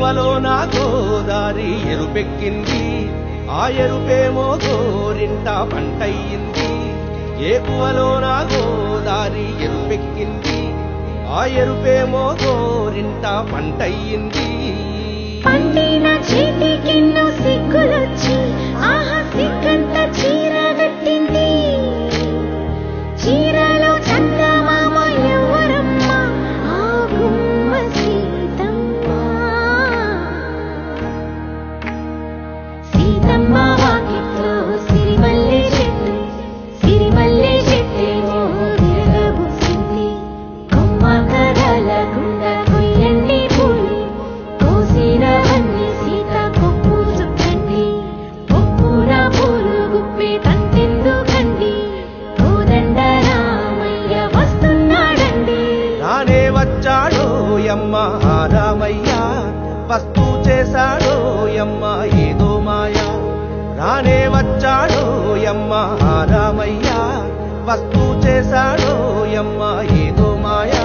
ఏకువలో నా గోదారి ఎరుపెక్కింది, ఆ ఎరుపేమో గోరింట పంటయ్యింది. ఏకువలో నా గోదారి ఎరుపెక్కింది, ఆ ఎరుపేమో గోరింట పంటయ్యింది. పండిన చేతికెన్నో సిగ్గులొచ్చి ఆహా సిగ్గంత చీర కట్టింది. చీరలో చందమామ ఎవరమ్మ, ఆ గుమ్మ సీతమ్మ. సీతమ్మ వాకిట్లో సిరిమల్లె చెట్టు, సిరిమల్లె చెట్టేమో విరగబూసింది. కొమ్మ కదలకుండా కొయ్యండి పూలు, కోసినవన్నీ సీత కొప్పు చుట్టండి. కొప్పున పూలు గుప్పే తంతెందుకండి, కోదండ రామయ్య వస్తున్నాడండి. రానే వచ్చాడో యమ్మ ఆ రామయ్య, వస్తూ చేశాడో యమ్మ ఏదో మాయా. రానే వచ్చాడో యమ్మ ఆ రామయ్య, వస్తూ చేశాడో యమ్మ ఏదో మాయా.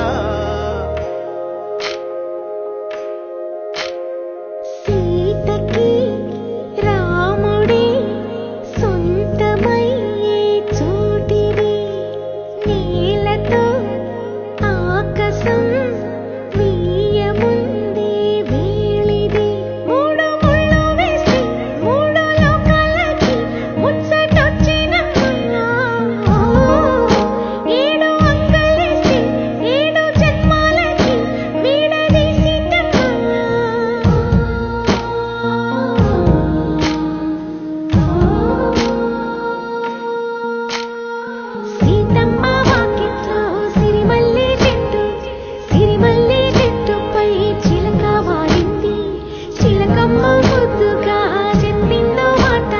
సీతకి రాముడే సొంతమయ్యే చోటిది, నేలతో ఆకాశం వీయముందే వేళిది. మూడు ముళ్ళు వేసి మూడు లోకాలకి ముచ్చటొచ్చినమ్మా. ఏడు అంగలేసి ఏడు జన్మాలకి వీడదీసిందమ్మా. సీతమ్మ వాకిట్లో సిరిమల్లె చెట్టు, సిరిమల్లె చెట్టుపై చిలక వాలింది. చిలకమ్మ ముద్దుగా చెప్పిందో మాట,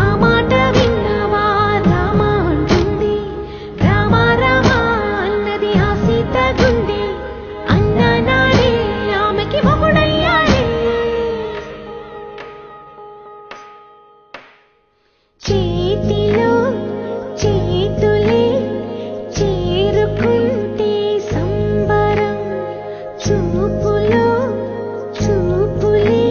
ఆ మాట విన్నవా రామ అంటుంది. రామ రామ అన్నది ఆ సీత గుండె, అన్న నాడే ఆమెకి మొగుడయ్యాడే. చేతిలో చేతులే చేరుకుంటే సంబరం, చూపులో చూపులే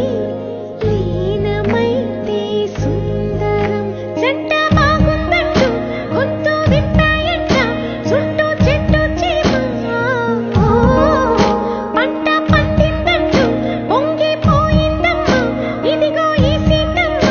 లీనమైతే సుందరం. జంట బాగుందంటూ గొంతు విప్పాయంట చుట్టూ చెట్టు చీమ. పంట పండిందంటూ పొంగిపోయిందమ్మా, ఇదిగో ఈ సీతమ్మ.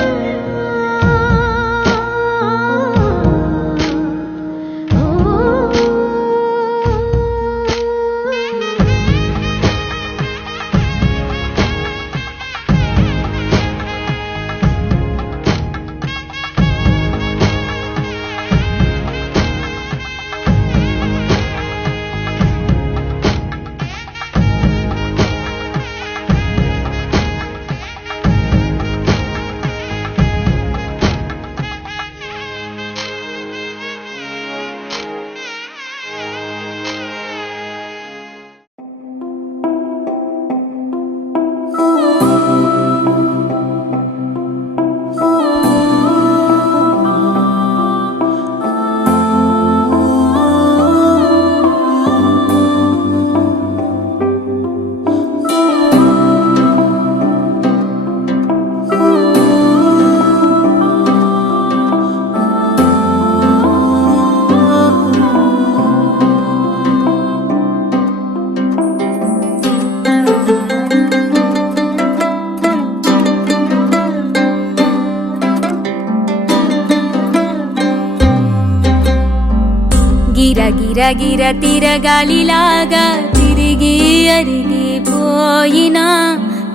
గిర గిర గిర తిరగాలిలాగా తిరిగి అరిగిపోయినా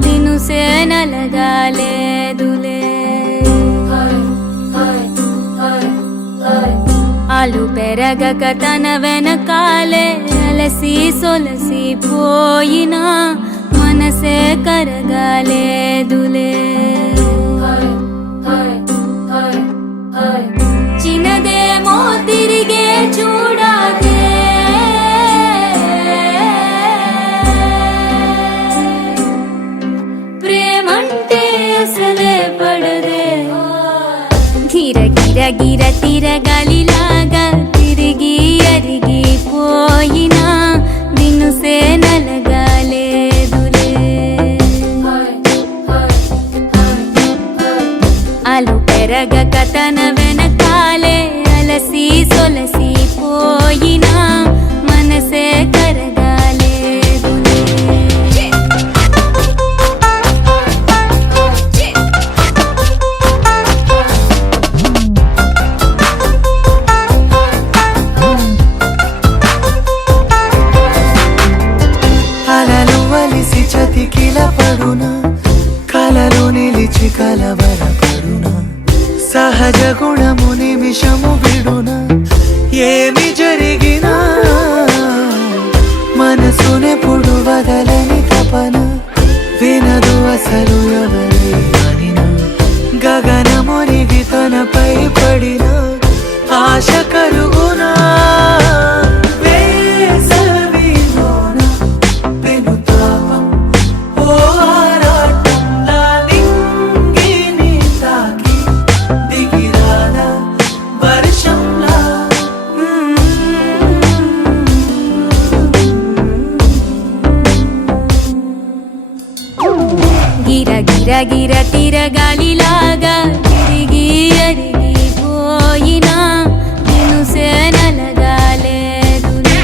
దినుసే నలగాలేదులే. ఆలు పెరగక తన వెనకాలే అలసి సొలసి పోయినా మనసే కరగాలేదులే. చిన్నదేమో తిరిగే చూడాదే, ప్రేమంటే అసలే పడదే. గిర గిర గిర తిరగాలిలాగా తిరిగి అరిగిపోయినా దినుసే నలగాలేదులే. పెరగక తన వెనకాలే అలసి సొలసి పోయినా మనసే కరగాలేదులే. అలలు వలిసి చతికిల పడునా కలలు నిలిచి కలవరపడునా సహజ గుణము నిమిషము విడునా ఏమి జరిగినా మనసునెప్పుడు వదలని తపన వినదు అసలు ఎవరి అనినా గగనమునిగి తనపై పడిన ఆశ కలుగునా గిర గిర గిర తిరగాలిలాగా తిరిగి అరిగిపోయినా నినుసే నలగాలేదులే.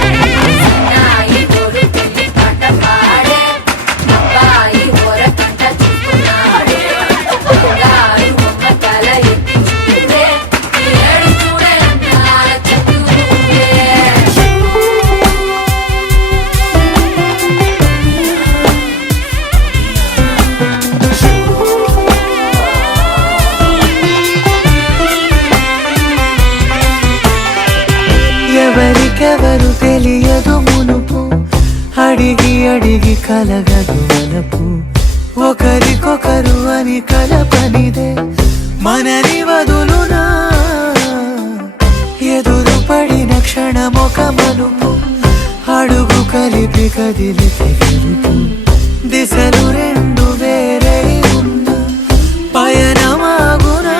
ఎవరికెవరు తెలియదు మునుపు అడిగి అడిగి కలగదు వలపు ఒకరికొకరు అని కలపనిదే మనని వదులునా ఎదురు పడిన క్షణమొక మలుపు అడుగు కలిపి కదిలితే గెలుపు దిశలు రెండు వేరే ఉన్న పయనమాగునా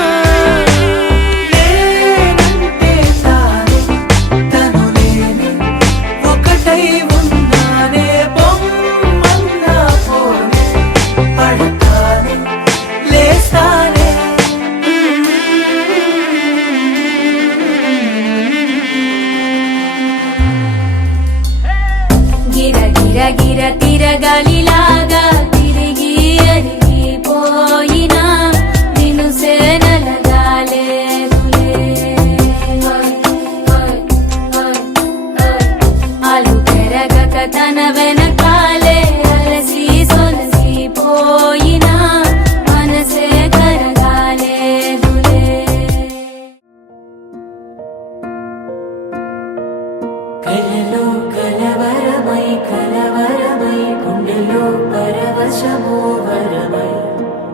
గిర గిర గిర తిరగాలిలాగా తిరిగి అరిగిపోయినా నినుసే నలగాలేదులే. అలు పెరగక తన వెనకాలే అలసి సొలసి పోయినా మనసే కరగాలేదులే. కలలో కలవరమై కలవరమై గుండెలో పరవశమో వరమై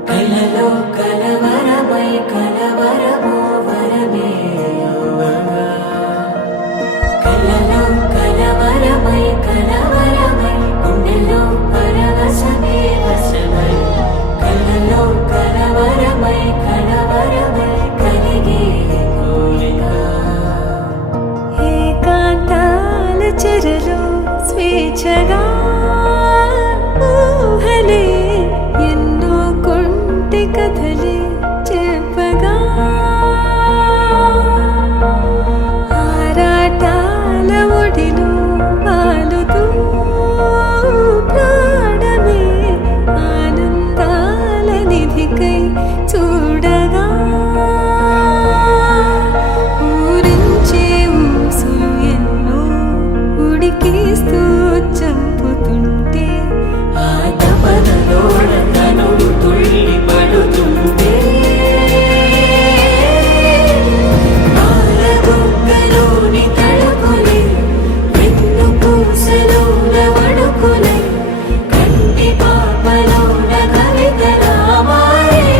కలలో కలవరమై కలవరమో వరమే యోగగా కలలో కలవరమై కలవరమై గుండెలో పరవశమే వశమై కలలో కలవరమై కలవరమై కలిగే కోరిక ఏకాంతాల చెరలో స్వేచ్ఛగా ఊహలే ఎన్నో కొంటె కథలే చెప్పగా ఆరాటాల ఒడిలో వాలుతూ ప్రాణమే ఆనందాల నిధికై చూడగా ఊరించే ఊసులు ఎన్నో ఉడికిస్తూ చంపుతుంటే ఆ తపనలోన తనువు తుళ్ళి పడుతుంటే పాలబుగ్గలోని తడుకులే వెన్ను పూసలోన వడుకులే కంటి పాపలోన కవిత రామాయే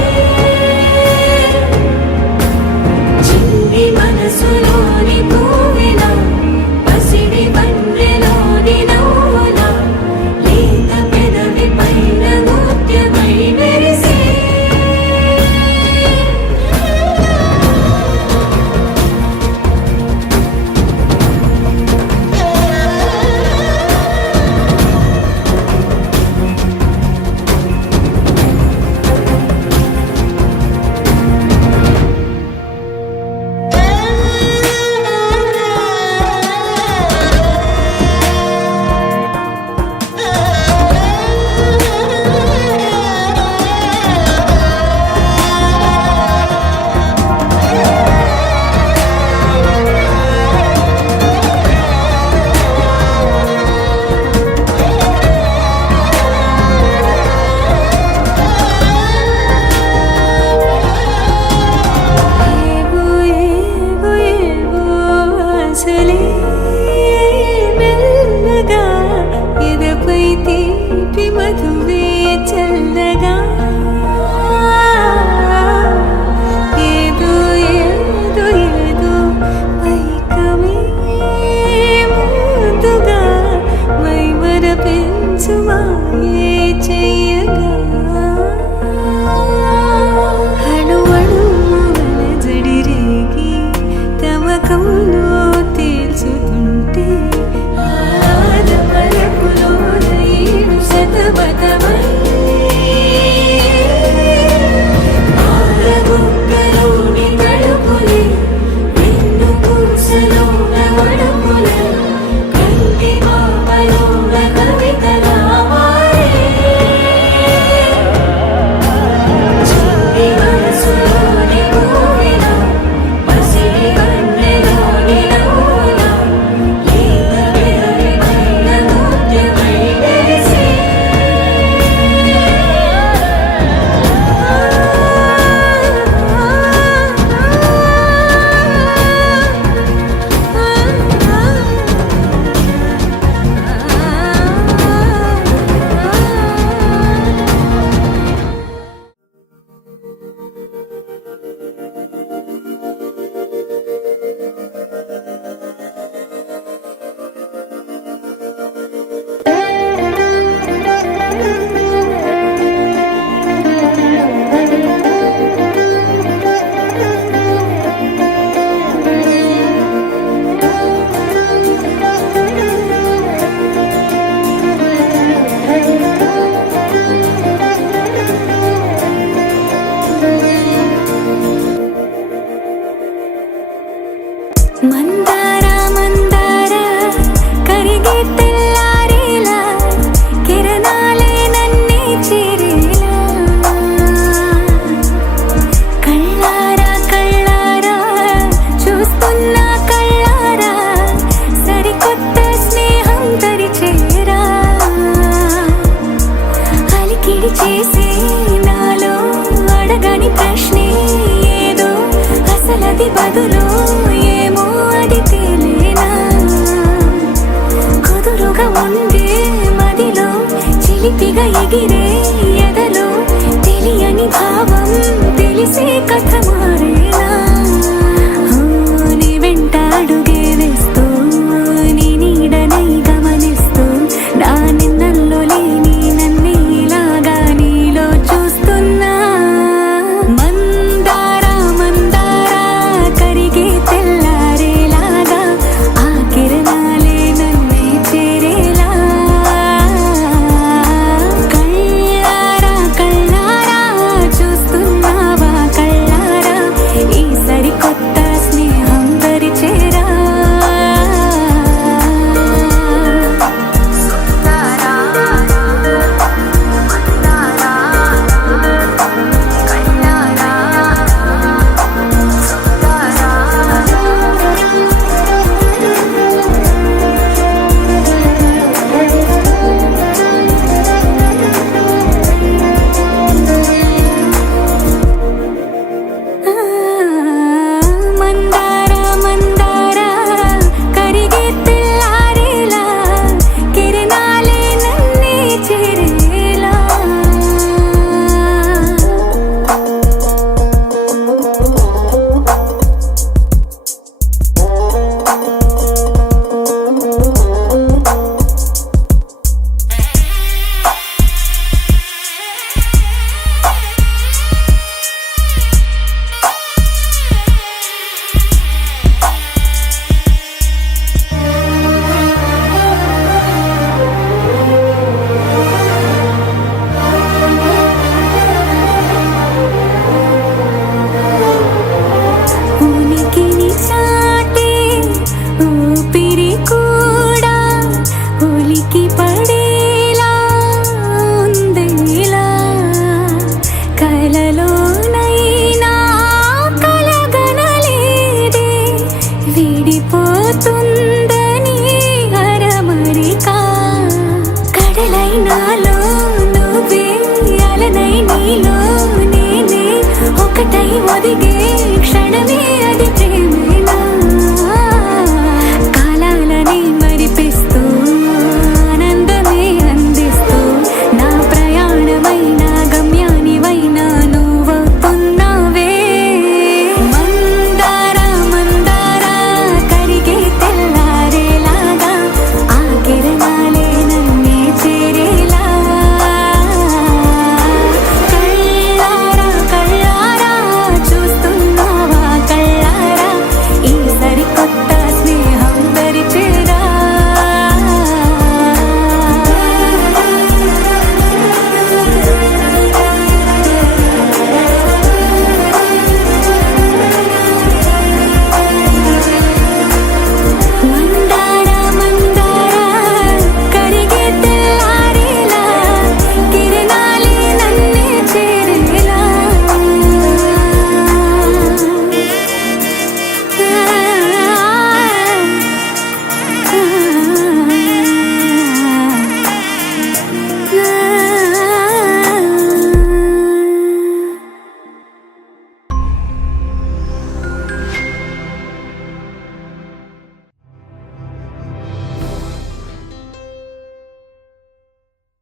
ఎగిరే ఎదలో తెలియని భావం తెలిసే కథ మారేలా నీ వెంట అడుగే వేస్తూ నీ నీడనై గమనిస్తూ నా నిన్నల్లో లేని నన్నే ఇలాగా నీలో చూస్తున్నా మందారా మందారా కరిగే తెల్లారేలాగా ఆ కిరణాలే నన్నే చేరేలా కళ్ళారా కళ్ళారా చూస్తున్నావా కళ్ళారా ఈ సరికొత్త స్నేహం దరిచేరా మందారా మందారా కరిగే తెల్లారేలా కిరణాలే నన్నే చేరేలా ఉనికిని చాటే ఊపిరి కూడా ఉలికి పడేలా ఉందేలా కలలోనైనా కలగనలేదే విడిపోతుందని అరమరికా కడలైనాలో నువ్వే అలనై నీలో నేనే ఒకటై ఒదిగే క్షణమే అది ప్రేమేనా కాలాలని మరిపిస్తూ ఆనందమే అందిస్తూ నా ప్రయాణమైన గమ్యానివైనా నువ్వవుతున్నావే మందారా మందారా కరిగే తెల్లారేలాగా ఆ కిరణాలే నన్నే చేరేలా కళ్ళారా కళ్ళారా చూస్తున్నావా కళ్ళారా ఈ సరికొత్త స్నేహం దరిచేరా మందారా మందారా కరిగే తెల్లారేలా కిరణాలే నన్నే చేరేలా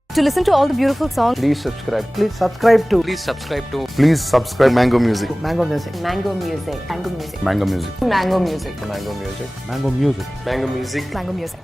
To listen to all the beautiful songs, Please subscribe. Please subscribe to Please subscribe to Please subscribe Mango Music. Mango music Mango Music, Mango Music, Mango Music. Mango Music, Mango Music. Mango Music. Mango Music. Mango Music.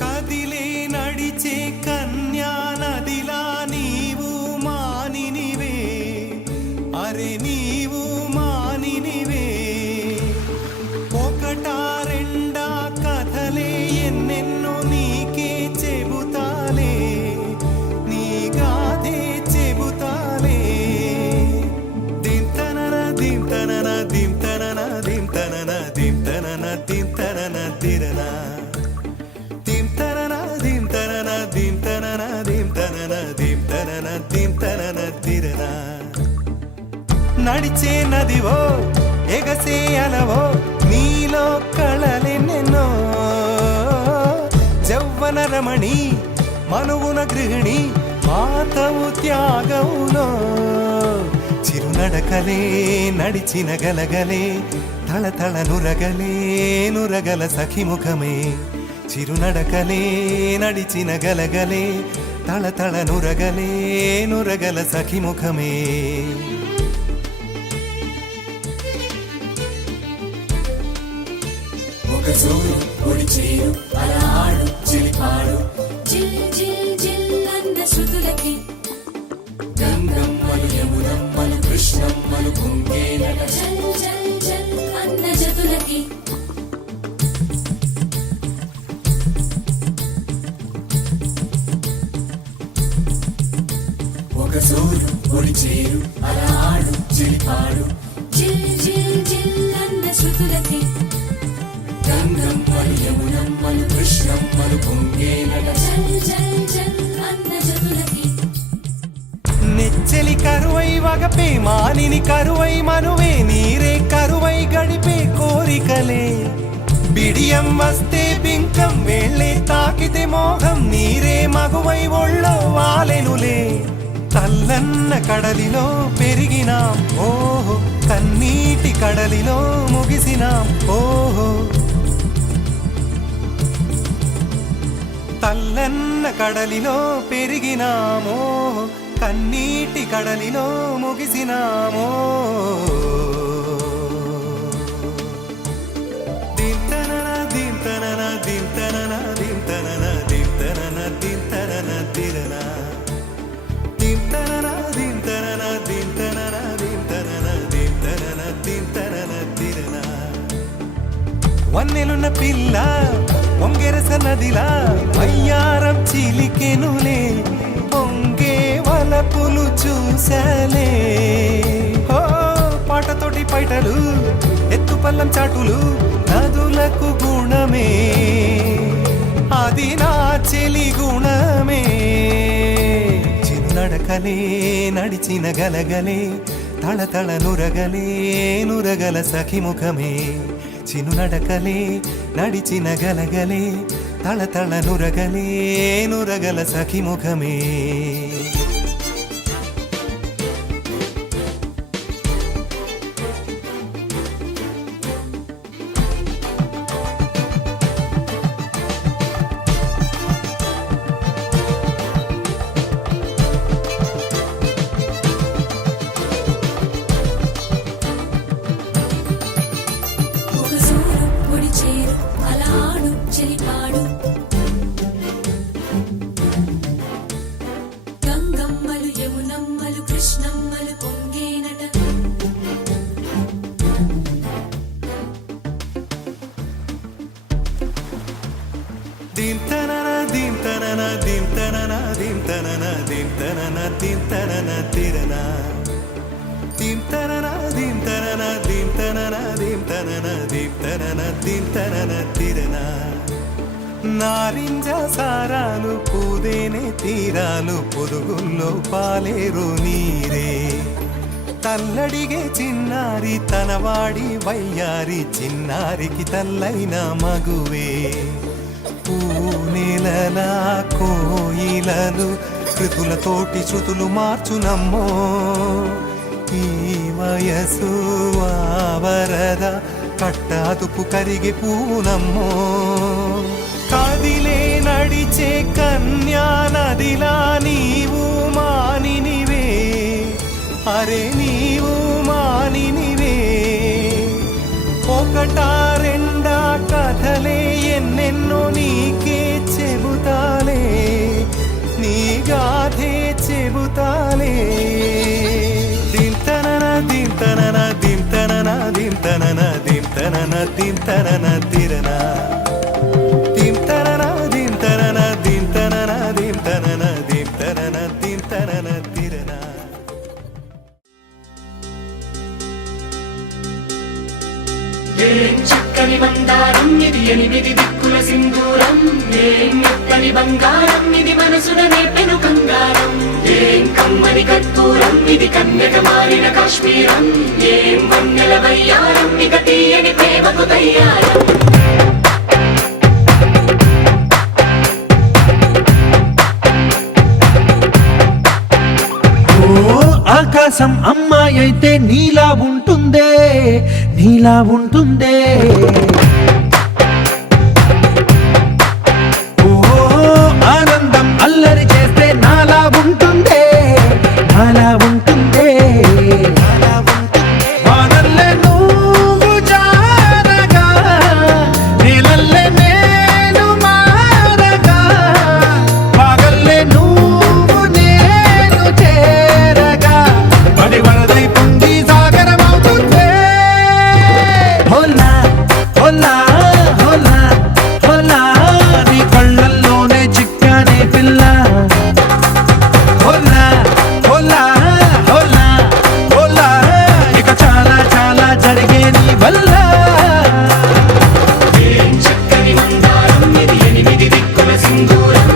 కదిలే నడిచే కన్యా నదిలా నీవు మానినివే అరే నీవు మానినివే ఒకటా రెండా కథలే ఎన్నెన్నో నీకే చెబుతాలే నీ గాథే చెబుతాలే దింతనన దింతనన దింతనన దింతనన దింతనన దింతనన దిరనా దింతనన దింతనన తనన దీం తనన తిరనా నడిచే నదివో ఎగసే అలవో నీలో కళలెన్నెన్నో జౌవన రమణి మనువున గృహిణి మాతవు త్యాగములో చిరునడకలే నడిచిన గలగలే తళతళ నురగలే నురగల సఖిముఖమే చిరునడకలే నడిచిన గలగలే తళతళ నురగలే నురగల సఖిముఖమే ఒక జోరు ఒడి చేరు అలా ఆడు చెలిపాడు జిల్ జిల్ జిల్ అన్న శృతులకి గంగమ్మలు యమునమ్మలు కృష్ణమ్మలు పొంగేనట జల్ జల్ జల్ అన్న జతులకి ఒక జోరు ఒడి చేరు అలా ఆడు చెలిపాడు జిల్ జిల్ జిల్ అన్న శృతులకి గంగమ్మలు యమునమ్మలు కృష్ణమ్మలు పొంగేనట జల్ జల్ జల్ అన్న జతులకి నెచ్చెలి కరువై వగపే మానిని కరువై మనువే నీరే కరువై గడిపే కోరికలే బిడియం వస్తే బింకం వేళ్ళే తాకితే మోహం నీరే మగువై ఒళ్ళో వాలెనులే తల్లన్న కడలిలో పెరిగినాం ఓహో కన్నీటి కడలిలో ముగిసినాం ఓహో తల్లన్న కడలిలో పెరిగినామో కన్నీటి కడలిలో ముగిసినామో దింతనన దింతనన దింతనన దింతనన దింతనన దింతనన తిరనా దింతనన దింతనన దింతనన దింతనన దింతనన దింతనన తిరనా వన్నెలున్న పిల్ల పొంగెరస నదిలా వయ్యారం చిలికెనులే పొంగే వలపులు చూసలే హో పాటతోటి పైటలు ఎత్తు పల్లం చాటులు నదులకు గుణమే అది నా చెలి గుణమే చిరునడకలే నడిచిన గలగలే తళతళ నురగలే నురగల సఖిముఖమే చినునడకలే నడిచిన గలగలే తళతళ నురగలే నురగల సఖిముఖమే ఒక జోరు ఒడి చేరు అలా ఆడు చెలిపాడు గంగమ్మలు యమునమ్మలు కృష్ణమ్మలు పొంగేనట దింతనన దింతనన దింతనన దింతనన దింతనన దింతనన తిరనా దింతనన దింతనన దింతనన దింతనన దింతనన దింతనన తిరనా నారింజ సారాలు పూదేనే తీరాలు పొదుగుల్లో పాలేరు నీరే తల్లడిగే చిన్నారి తనవాడి వయ్యారి చిన్నారికి తల్లైన మగువే పూనెలలా కోయిలలు కృతులతోటి శృతులు మార్చునమ్మో ఈ వయసు ఆవరద కట్టాదుపు కరిగి పూనమ్మో కదిలే నడిచే కన్యా నదిలా నీవు మానినివే అరే నీవు మానినివే ఒకటా రెండా కథలే ఎన్నెన్నో నీకే చెబుతాలే నీ గాథే చెబుతాలే దింతనన దింతనన దింతనన దింతనన దింతనన దింతనన తిరనా దింతనన దింతనన దింతనన దింతనన దింతనన దింతనన తిరనా ఏం చక్కని మందారం ఇది ఎనిమిది దిక్కుల సింధూరం ఏం మెత్తని బంగారం ఇది మనసున నేపెను కంగారం ఏం కమ్మని కర్పూరం ఇది కన్యక మారిన కాశ్మీరం ఏం వన్నెల వయ్యారం ఇక తీయని ప్రేమకు తయ్యారం ఆకాశం అమ్మాయి అయితే నీలా ఉంటుందే నీలా ఉంటుందే ఓ ఆనందం అల్లరి చేస్తే నాలా ఉంటుందే నాలా ఉంటుందే వానల్లే నువ్వు జారగా నీలల్లే నేను మారగా పగల్లే నువ్వు నేను చేరగా పడి వరదై పొంగి సాగరమవుతుందే హోలా హోలా హోలా హోలా నీ కళ్ళల్లోనే చిక్కానే పిల్ల హోలా హోలా హోలా హోలా ఇక చాలా చాలా జరిగే నీ వల్ల ఏం చక్కని మందారం ఇది ఎనిమిది దిక్కుల సింధూరం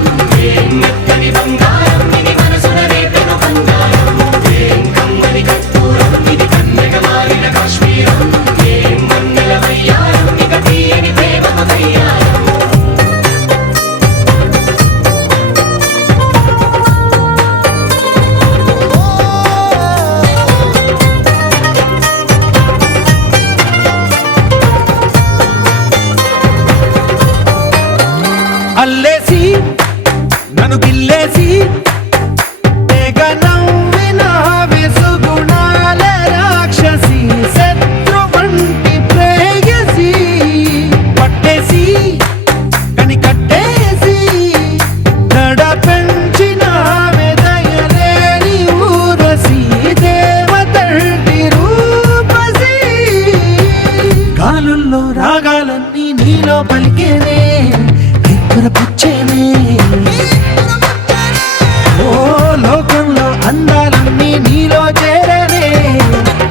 ఏం మెత్తని బంగారం ఇది మనసున రేపెను బంగారం ఏం కమ్మని కర్పూరం ఇది కన్యక మారిన కాశ్మీరం ఏం వన్నెల వయ్యారం ఇక తీయని ప్రేమకు తయ్యారం అల్లేసి నన్ను గిల్లేసి తెగ నవ్విన వెసుగుణాల రాక్షసి శత్రు వంటి ప్రేయసి పట్టేసి కని కట్టేసి దడ పెంచిన దయలేని ఊరసి దేవతంటి రూపసి గాలుల్లో రాగాలన్నీ నీలో పలికేనే పుచ్చేనే ఓ లోకంలో అందాలన్నీ నీలో చేరనే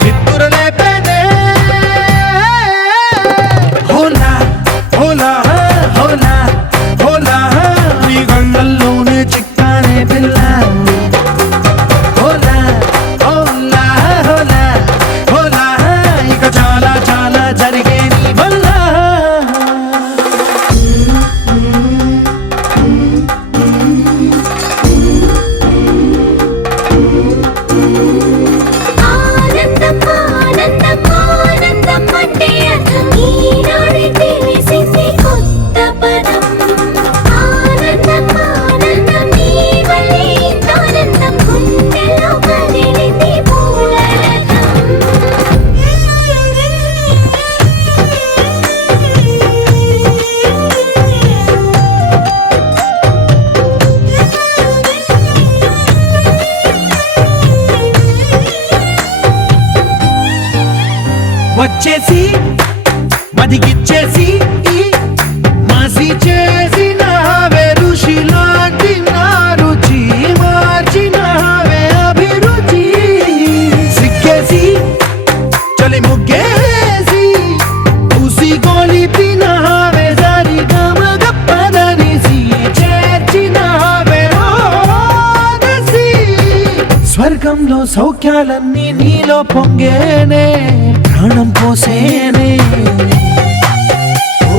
నిద్దురలేపేనే హోలా హోలా హోలా హోలా నీ కళ్ళల్లోనే చిక్కానే పిల్ల హోలా హోలా హోలా హోలా ఇక చాలా చాలా జరిగే నీ వల్ల ఆనందం ఆనందం ఆనందం అంటే అర్థం ఈనాడే తెలిసింది కొత్త పదం ఆనందం ఆనందం నీ వల్లే ఇంత ఆనందం గుండెలో కదిలింది వచ్చేసి మదిగిచ్చేసి మాసి చేసినావే ఋషిలాంటి నా రుచి మార్చినావే అభిరుచి సిక్కేసి చలి ముగ్గేసి పూసి గోలిపినావే సరి గమగప్పదనిసి చేర్చినావే ఓదసి స్వర్గంలో సౌఖ్యాలన్నీ నీలో పొంగేనే ప్రాణం పోసేనే ఓ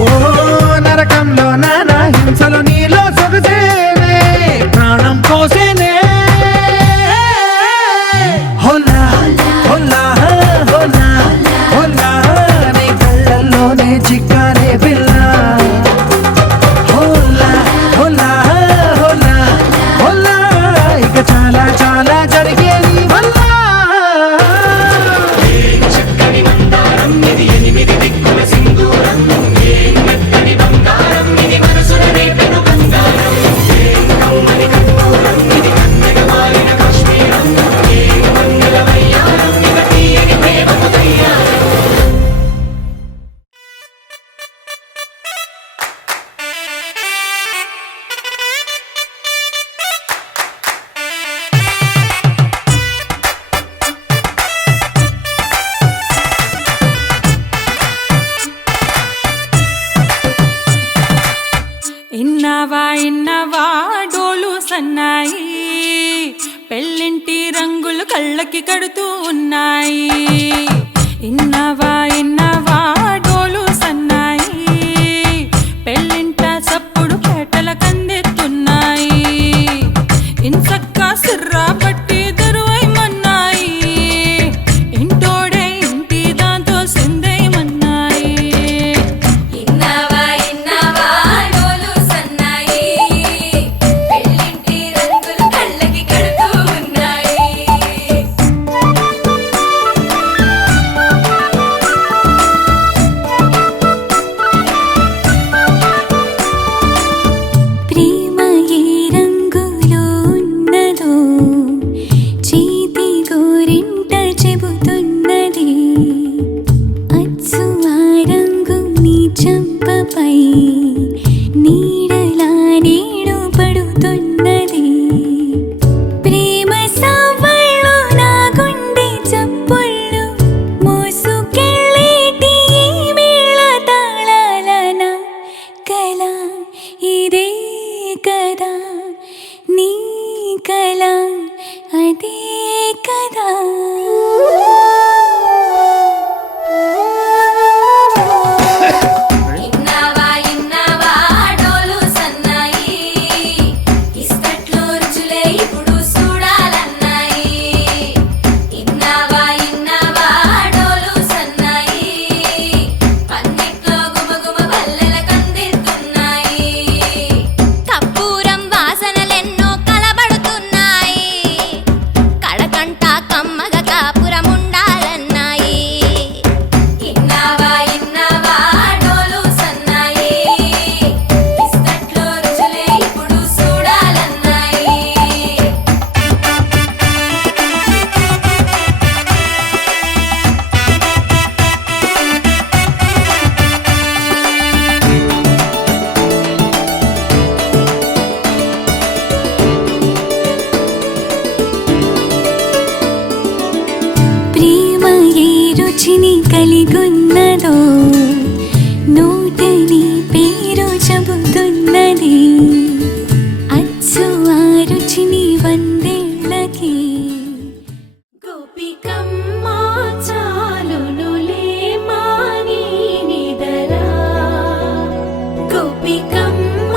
నరకంలో నానా హింసలో నీలో సొగసేనే ప్రాణం పోసేనే హోలా హోలా హోలా హోలా నీ కళ్ళల్లోనే చిక్కానే పిల్ల హోలా హోలా హోలా హోలా ఇక చాలా చాలా జరిగే నీ వల్ల చక్కని మందారం ఇది ఎనిమిది దిక్కుల పెళ్ళింటి రంగులు కళ్ళకి కడుతూ ఉన్నాయి. ఇన్నావా ఇన్నావా డోలు సన్నాయి, పెళ్ళింట సప్పుడు పేటల కందెత్తున్నాయి. ఇన్సక్క సిర్రా పట్టి దరువైమన్నాయి, ఇంటోడే ఇంటి దాంతో సిందేయమన్నాయి. ఇన్నావా ఇన్నావా డోలు సన్నాయి, పెళ్ళింటి రంగులు కళ్ళకి కడుతూ ఉన్నాయి. ప్రేమ ఏ రంగులో ఉన్నదో చేతి గోరింట చెబుతున్నది. అచ్చు ఆ రంగు నీ చెంపపై నీడలా నీడు పడుతున్నది. ప్రేమ సవ్వళ్ళు నా గుండె చప్పుళ్ళు మోసుకెళ్ళేటి ఈ మేళ తాళాలన కల ఇదే కదా నీ కల అదే కదా. ఇన్నావా ఇన్నావా డోలు సన్నాయి, ఇస్తట్లో రుచులే ఇప్పుడు చూడాలన్నాయి. ఇన్నావా ఇన్నావా డోలు సన్నాయి, పన్నెట్లో గుమగుమ పల్లెల కందిస్తున్నాయి. కప్పూరం వాసనలెన్నో కలబడుతున్నాయి, కడకంట కమ్మగ కాపురం ఉండాలన్నాయి. ఇన్నావా ఇన్నావా డోలు సన్నాయి, ఇస్తట్లో రుచులే ఇప్పుడు చూడాలన్నాయి. ప్రేమ ఏ రుచిని కలిగున్నదో నోటని పేరు చెబుతున్నది. అచ్చు ఆ రుచిని వందేళ్ళకి. గోపికమ్మ చాలునులే మాని నిదరా, గోపికమ్మ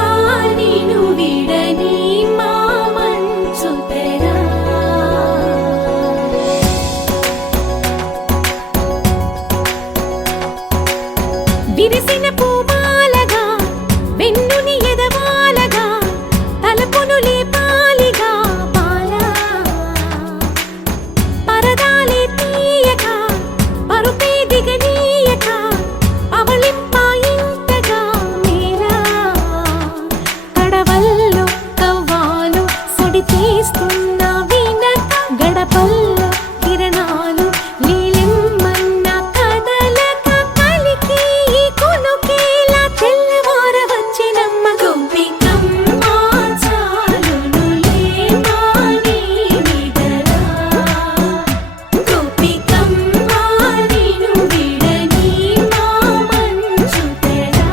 నిను విడని మా మంచు తెరా. విరిసిన పూమాలగా వెన్నుని ఎదవాలగా తలపును లేపాలిగా బాలా. పరదాలే తీయక పరుపే దిగనీయక అవలింపాయింతగా మేరా. కడవల్లో కవ్వాలు సడి చేస్తున్న వినక గడపల్లో కిరణాలు లీలెమ్మన్న కదలక కలికి ఈ కొనుకేలా తెల్లవార వచ్చినమ్మ. గోపికమ్మ చాలునులే మాని నిదరా, గోపికమ్మ నిను విడని మా మంచు తెరా.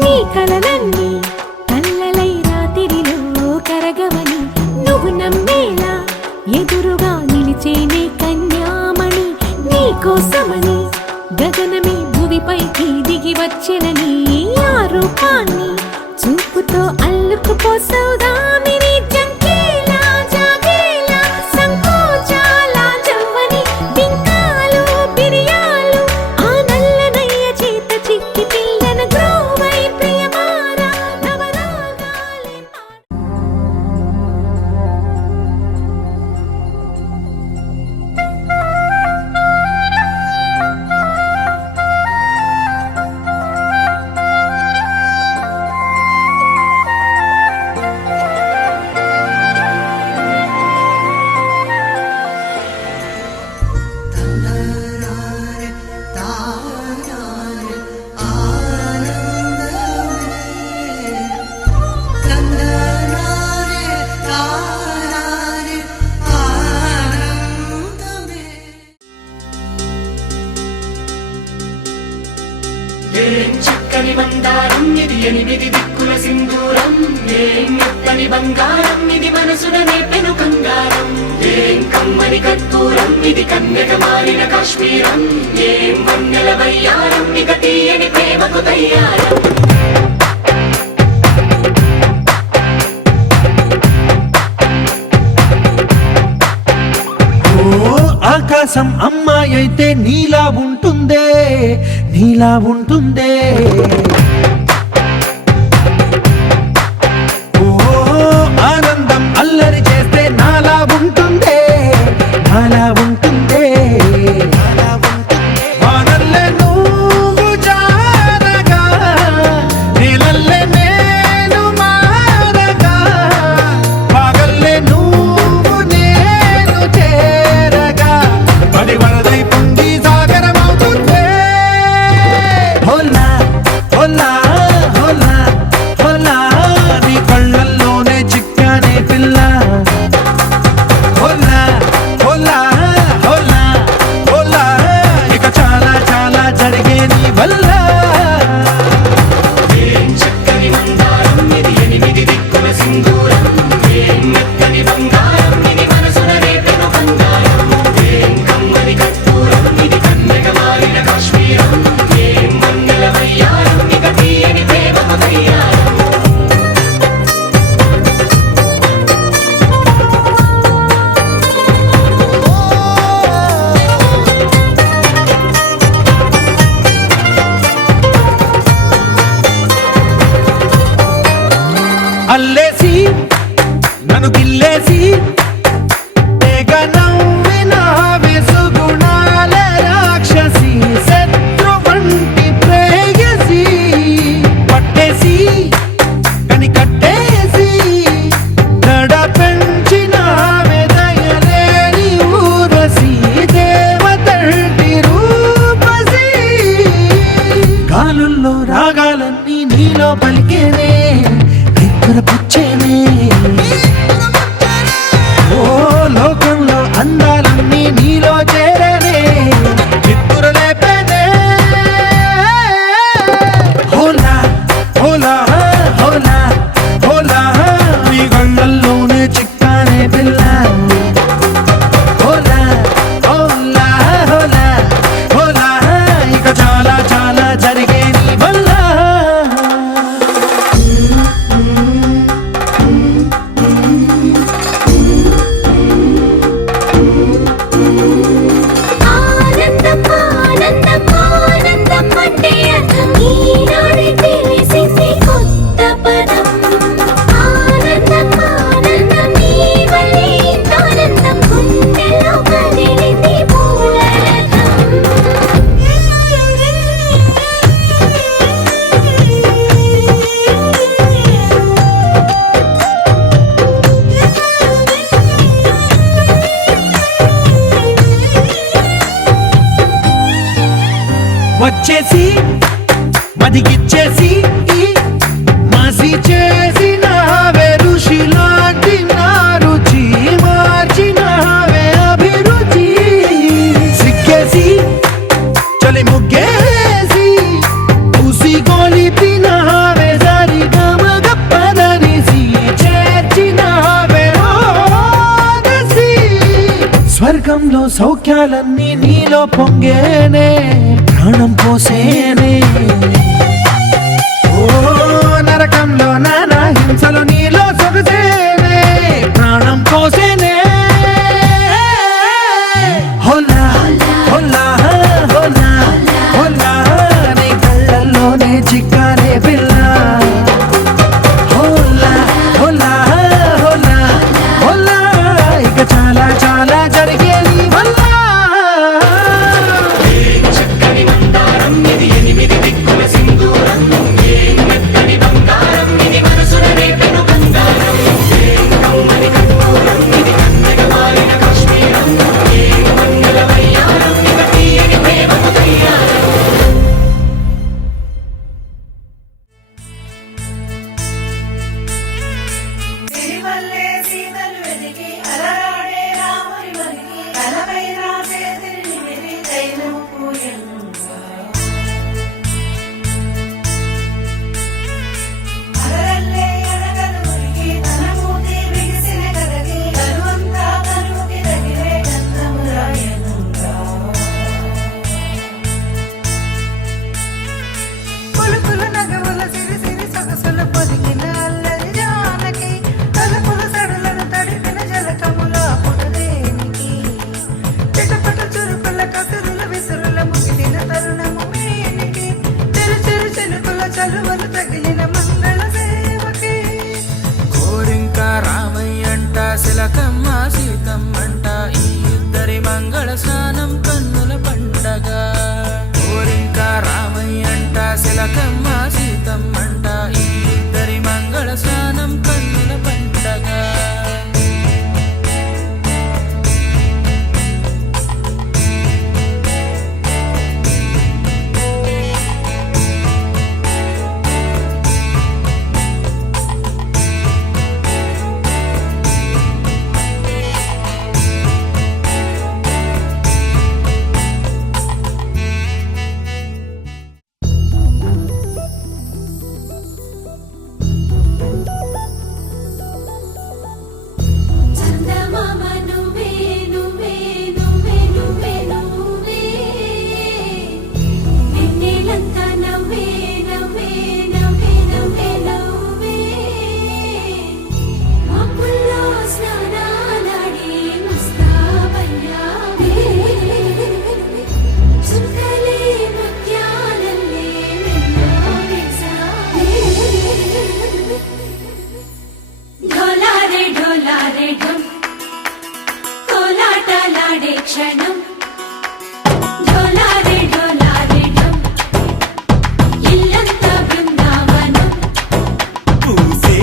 నీ కలలన్నీ కల్లలై రాత్రిలో కరగవని నువ్వు నమ్మేలా ఎదురుగా నిలిచేనే కన్యామణి. నీ కోసమని గగనమే భూమిపైకి దిగి వచ్చెనని ఆ రూపాన్ని చూపుతో అల్లుకుపోసౌదామిని. జంకేలా జాగేలా సంకోచాల జవ్వని బింకాలు బిరియాలు ఆ నల్లనయ్య చేత చిక్కి పిల్లన గ్రోవై ప్రియమారా నవరాగాలే చక్కని మందారం ఇది ఎనిమిది దిక్కుల సింధూరం ఏం మెత్తని బంగారం ఇది మనసున నేపెను కంగారం ఏం కమ్మని కర్పూరం ఇది కన్యక మారిన కాశ్మీరం ఏం వన్నెల వయ్యారం ఇక తీయని ప్రేమకు తయ్యారం ఆకాశం అమ్మాయి అయితే నీలా ఉంటుందే నీలా ఉంటుందే ఓ ఆనందం అల్లరి చేస్తే నాలా ఉంటుందే నాలా ఉంటుందే వానల్లే నువ్వు జారగా నీలల్లే నేను మారగా పగల్లే నువ్వు నేను చేరగా పడి వరదై పొంగి సాగరమవుతుందే హోలా హోలా హోలా హోలా నీ కళ్ళల్లోనే చిక్కానే పిల్ల హోలా హోలా హోలా హోలా ఇక చాలా చాలా జరిగే నీ వల్ల ఏం చక్కని మందారం ఇది ఎనిమిది దిక్కుల సింధూరం ఏం మెత్తని బంగారం ఇది మనసున రేపెను బంగారం ఏం కమ్మని కర్పూరం ఇది కన్యక మారిన కాశ్మీరం ఏం వన్నెల వయ్యారం ఇక తీయని ప్రేమకు తయ్యారం అల్లేసి నన్ను గిల్లేసి తెగ నవ్విన వెసుగుణాల రాక్షసి శత్రు వంటి ప్రేయసి పట్టేసి కని కట్టేసి దడ పెంచిన దయలేని ఊరసి దేవతంటి రూపసి గాలుల్లో రాగాలన్నీ నీలో పలికేనే పుచ్చేనే ఓ లోకంలో అందాలన్నీ నీలో చేరనే నిద్దురలేపేనే హోలా హోలా హోలా హోలా నీ గంగల్లోనే చిక్కానే పిల్ల హోలా హోలా హోలా హోలా ఇక చాలా చాలా జరిగే నీ వల్ల ఆనందం ఆనందం ఆనందం అంటే అర్థం ఈనాడే తెలిసింది కొత్త పదం ఆనందం ఆనందం నీ వల్లే ఇంత ఆనందం గుండెలో కదిలింది వచ్చేసి మదిగిచ్చేసి మసి చేసినావే ఋషిలాంటి నా రుచి మార్చినావే అభిరుచి సిక్కేసి చలి ముగ్గేసి ఉసి గొలిపినావే సరి గమగప్పదనిసి చేర్చినావే ఓదసి స్వర్గంలో సౌఖ్యాలన్నీ నీలో పొంగేనే ప్రాణం పోసేనే ఓ నరకంలో నానా హింసలు నీలో సొగసేనే ప్రాణం పోసేనే హోలా హోలా హోలా హోలా నీ కళ్ళల్లోనే చిక్కానే పిల్ల హోలా హోలా హోలా హోలా ఇక చాలా చాలా జరిగే నీ వల్ల చక్కని మందారం ఇది ఎనిమిది దిక్కుల సింధూరం ఏం మెత్తని బంగారం ఇది మనసున రేపెను డోలాడే క్షణం డోలారే డోలారే డోలాడే ఇల్లంతా బృందావనం పూసే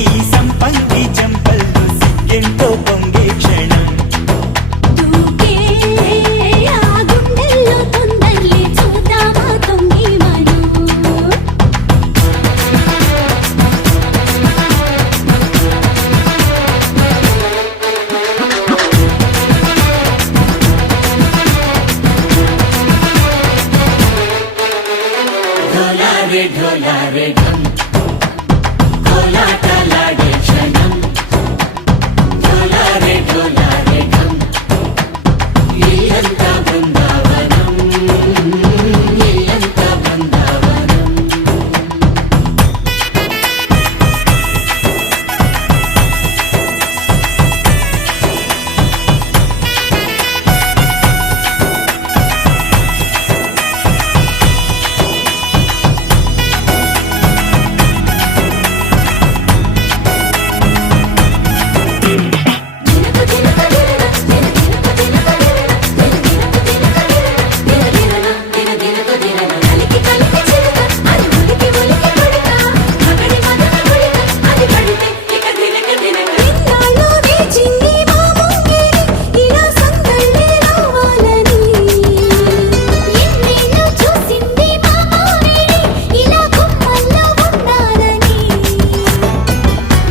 ఈ సంపంగి చెంపల్లో సిగ్గెంతో పొంగే క్షణం దూకే ఆ గుండెల్లో తొందరలే చూద్దామా తొంగి మనం ఢోలారే ఢోలారే ఢం కోలాటలాడే క్షణం ఢోలారే ఢోలారే ఢం ఇల్లంతా బృందావనం ఇల్లంతా బృందావనం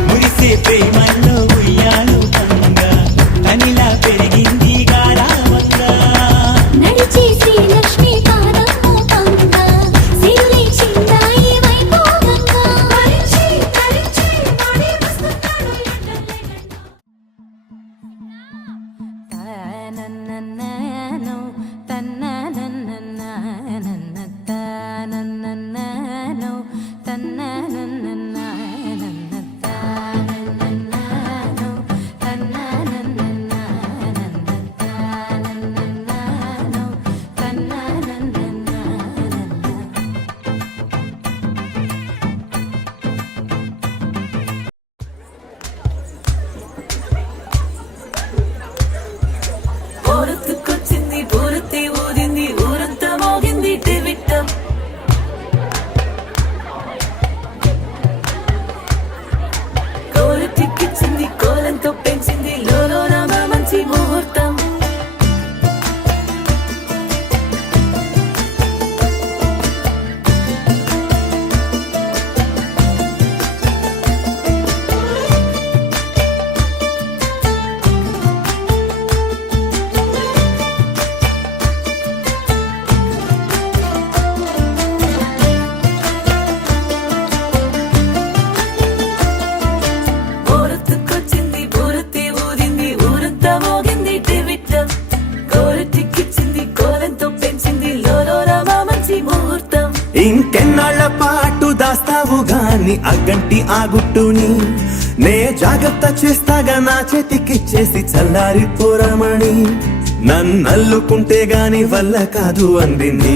మురిసే ప్రేమల్లో ఉయ్యాలు పంగా అనిలా పెరిగింది గారావంగా నడిచే శ్రీలక్ష్మి పాదము పంగా సిరులే చిందాయి వైభోగంగా పరిచి పరిచి వాడే వస్తున్నాడు తనననననో తన్నననననననననననో తన్నననననననననననో తన్నననననననననననో తన్ననననననననననో ఊరొత్తుకొచ్చింది ఊరొత్తి ఊదింది ఊరంతా మోగింది టివిట్టం కోలెట్టిక్కిచ్చింది కోలంతో పెంచింది లోలోన మంచి ముహూర్తం ఊరొత్తుకొచ్చింది ఊరొత్తి ఊదింది ఊరంతా మోగింది టివిట్టం కోలెట్టిక్కిచ్చింది కోలంతో పెంచింది లోలోన మంచి ముహూర్తం ఇంకెన్నాళ్ల పాటు దాస్తావు గాని అగ్గంటి ఆ గుట్టుని నే జాగ్రత్త చేస్తాగా నా చేతికిచ్చేసి చల్లారిపోరమణి నన్నల్లుకుంటే గాని వల్ల కాదు అంది నీ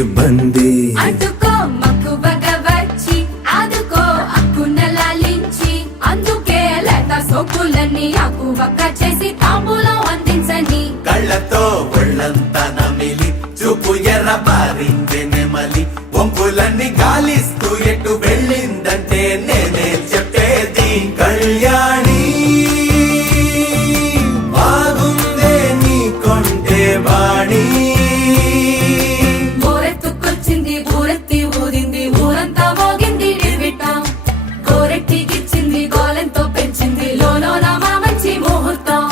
ఇబ్బంది అడ్డుకో మక్కువగా వచ్చి ఆదుకో అక్కున లాలించి అందుకే లేత సోకులన్నీ అక్కువక్క చేసి తాంబూలం అందించని కళ్ళతో ఒళ్ళంతా నమిలి చూపు ఎర్ర బారిందే నెమలి వంపులన్నీ గాలిస్తూ ఎటు వెళ్ళిందంటే నేనే చెప్పేది కళ్యాణి బాగుందే నీ కొంటే వాణి ఊరెత్తుకొచ్చింది ఊరెత్తి ఊదింది ఊరంతా మోగింది టివిట్టం కోరెట్టికిచ్చింది గోలెంతో పెంచింది లోలోన మంచి ముహూర్తం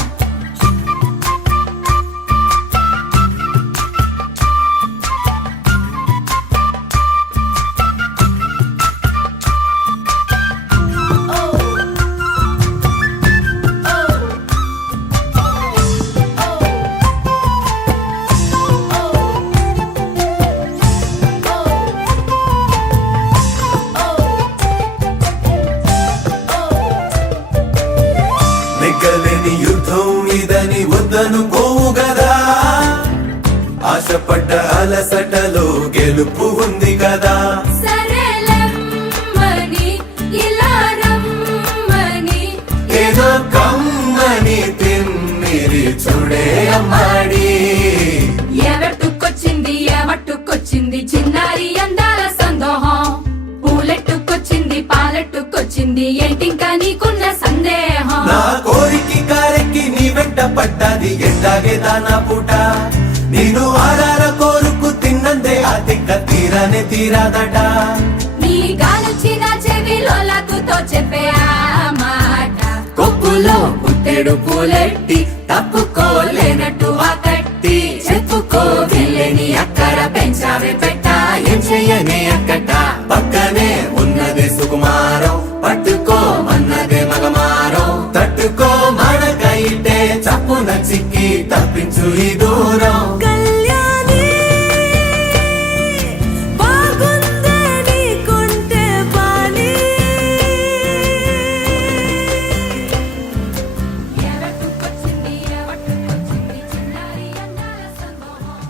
నెగ్గలేని యుద్ధం ఇదని వద్దనుకోవు గదా ఆశపడ్డ అలసటలో గెలుపు ఉంది కదా సరేలమ్మని ఇలా రమ్మని ఏదో కమ్మని తిమ్మిరి తీరి చూడే అమ్మాడి ఎవట్టుకొచ్చింది ఎవట్టుకొచ్చింది చిన్నారి అందాల సందోహం పూలెట్టుకొచ్చింది పాలెట్టుకొచ్చింది ఏంటింకా నీకున్న సందేహం నా కోరికి కారెక్కి నీ వెంట పడ్డది ఎట్టాగే దానా పూట నేను ఆరార కోరుకు తిన్నందే ఆ తిక్క తీరానే తీరాదట నీ గాలొచ్చిన చెవిలో లకుతో చెప్పే ఆ మాట కొప్పులో పుట్టెడు పూలెట్టి తప్పుకోలేనట్టు ఆ కట్టి చెప్పుకో వెళ్ళని అక్కర పెంచావే పెట్ట ఏం చెయ్యనే అక్కట పక్కనే ఉన్నదే సుకుమారం పట్టుకో మన్నదే మగమారం తట్టుకో మనకైతే చప్పున చిక్కి తప్పించు ఈ దూరం కళ్యాణి బాగుందే నీకుంటే పాని ఎవట్టుకొచ్చింది ఎవట్టుకొచ్చింది చిన్నారి అందాల సందోహం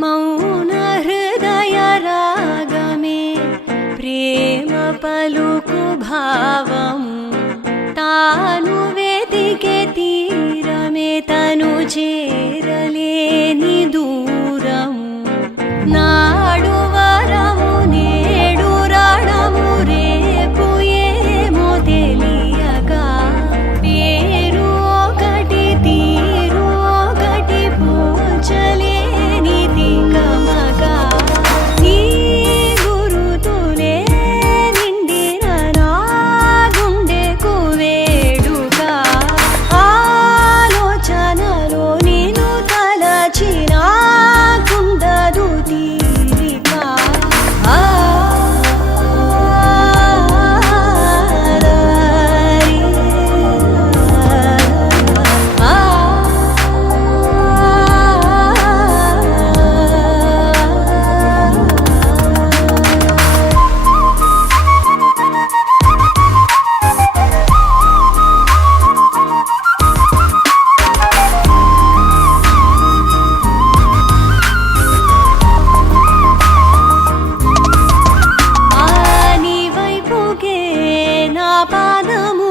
మౌన హృదయ రాగమే ప్రేమ పలుకు భావము తాను వెతికే తీరమే తను చేరలేని దూరము నాడు వరము నేడు రణము రేపు ఏమో తెలియక పేరు ఒకటి తీరు ఒకటి పోల్చలేని తికమక నీ గురుతులే నిండిన నా గుండెకు వేడుక ఆలోచనలో నిన్ను తలచిన కుందదు తీరిక నీ వైపుకే నా పాదము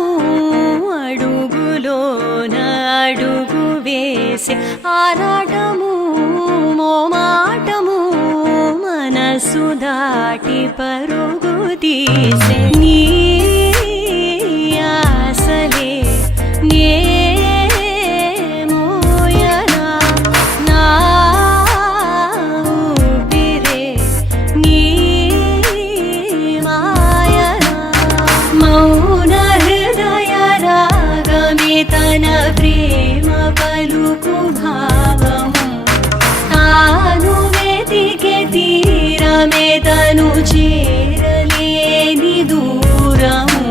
అడుగులోన అడుగు వేసి ఆరాటము మోమాటము మనసు దాటి పరుగు తీసే నీ ఆశలే నే మోయనా నా ఊపిరే నీ మాయనా మౌన హృదయ రాగమే తన ప్రేమ పలుకు భావము తాను వెతికే తీరమే తను చేరలేని దూరము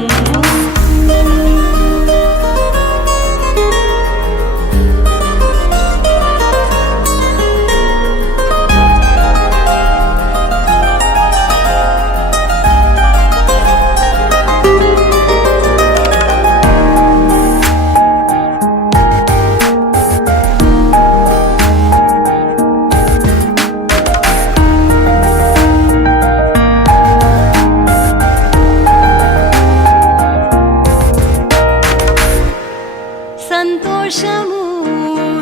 సంతోషము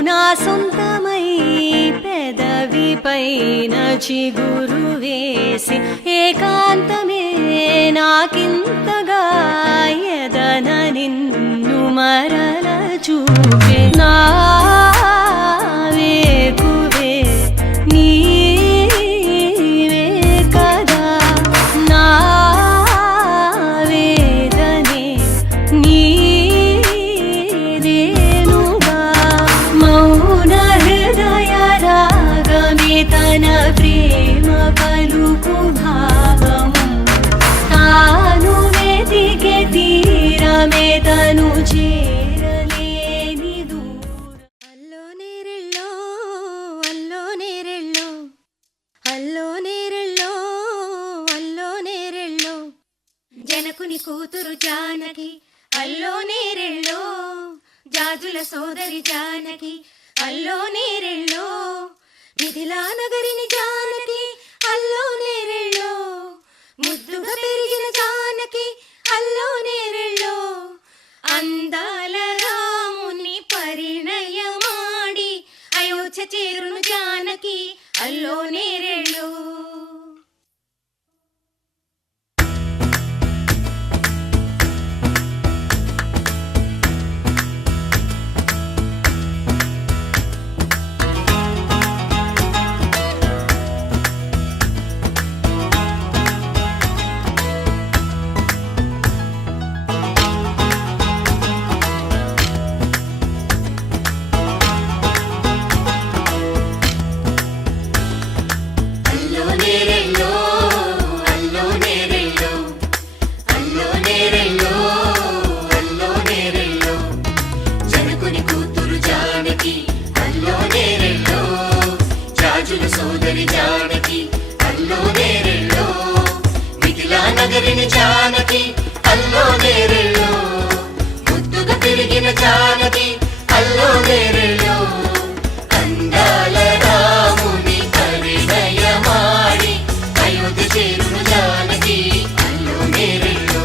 నా సొంతమై పెదవి పైన చిగురు వేసి ఏకాంతమే నాకింతగా ఎదన నిన్ను మరల చూపే నా వేకువే నీవే కదా నా వేదనే నీదేనుగా మౌన హృదయ రాగమే తన ప్రేమ పలుకు భావము తాను వెతికే తీరమే తను చేరలేని దూరం కూతురు జానకి అల్లో నేరెళ్ళో జాజుల సోదరి జానకి అల్లో నేరెళ్ళో మిథిలా నగరిని జానకి అల్లో నేరెళ్ళో ముద్దుగా పెరిగిన జానకి అల్లో నేరెళ్ళో అందాల రాముని పరిణయమాడి అయోధ్య చేరును జానకి అల్లో నేరెళ్ళో సోదరి జానకి అల్లో నేరెళ్ళో మిథిలా నగరిని జానకి అల్లో నేరెళ్ళో ముద్దుగా పెరిగిన జానకి అల్లో నేరెళ్ళో అందాల రాముని పరిణయమాడి అయోధ్య చేరును జానకి అల్లో నేరెళ్ళో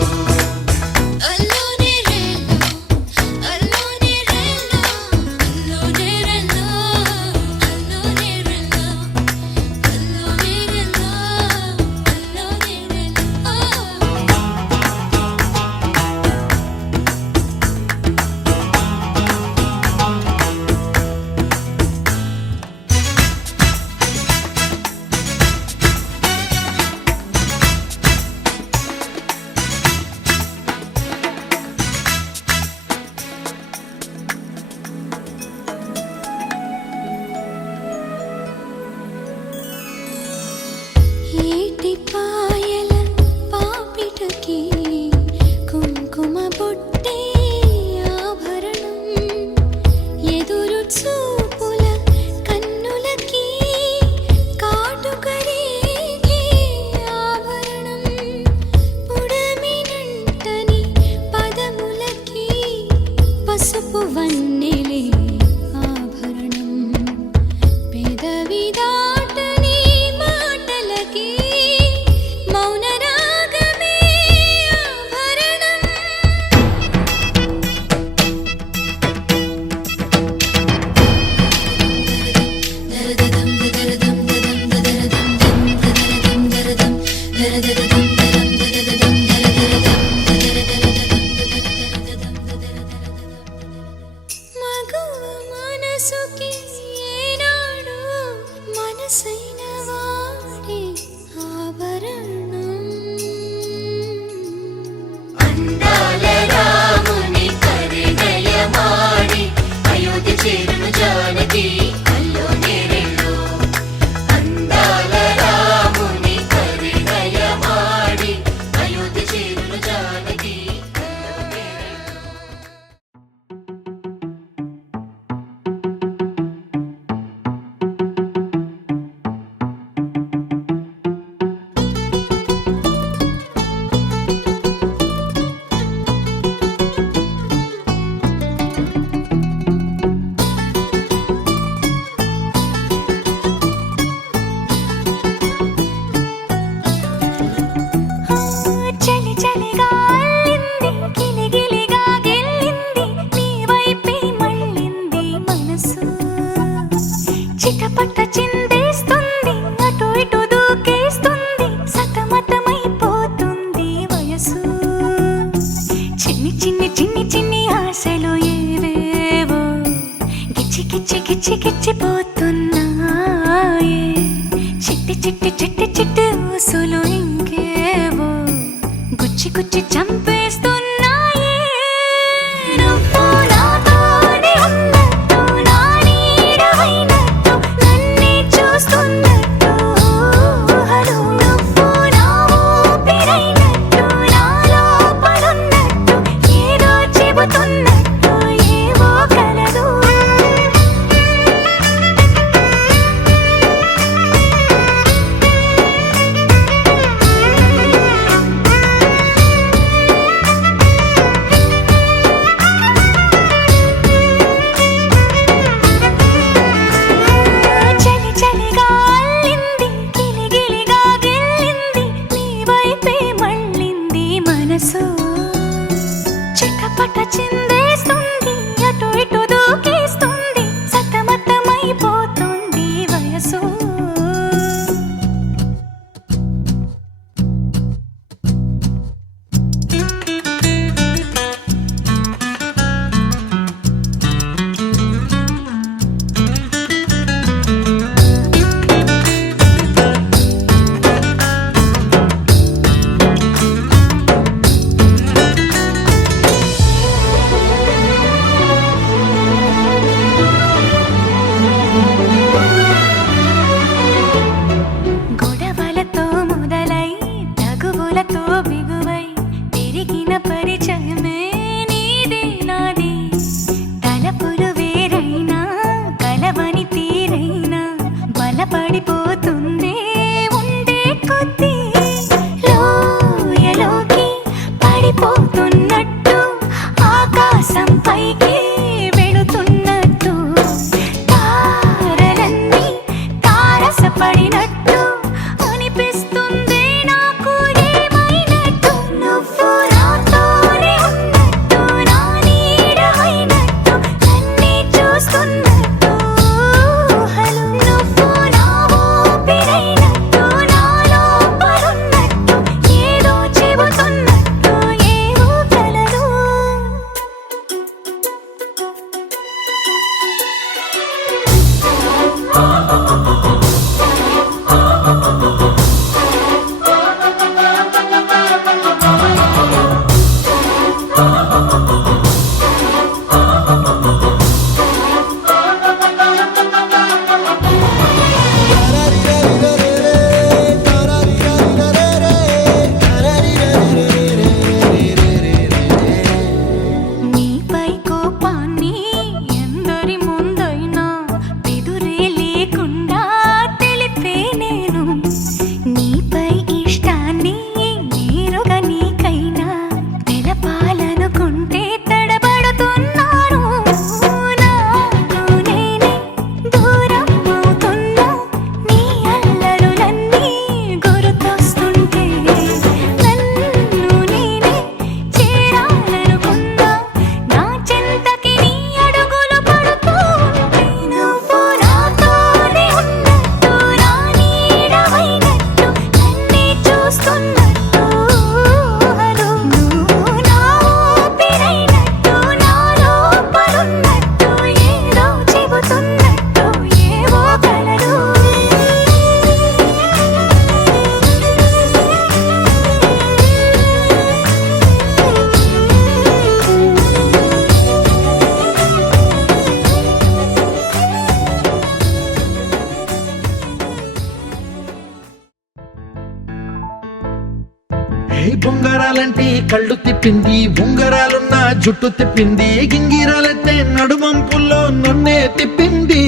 కళ్ళు తిప్పింది, ఉంగరాలున్న జుట్టు తిప్పింది, గింగిరాలెత్తే నడుమంపుల్లో నన్నే తిప్పింది.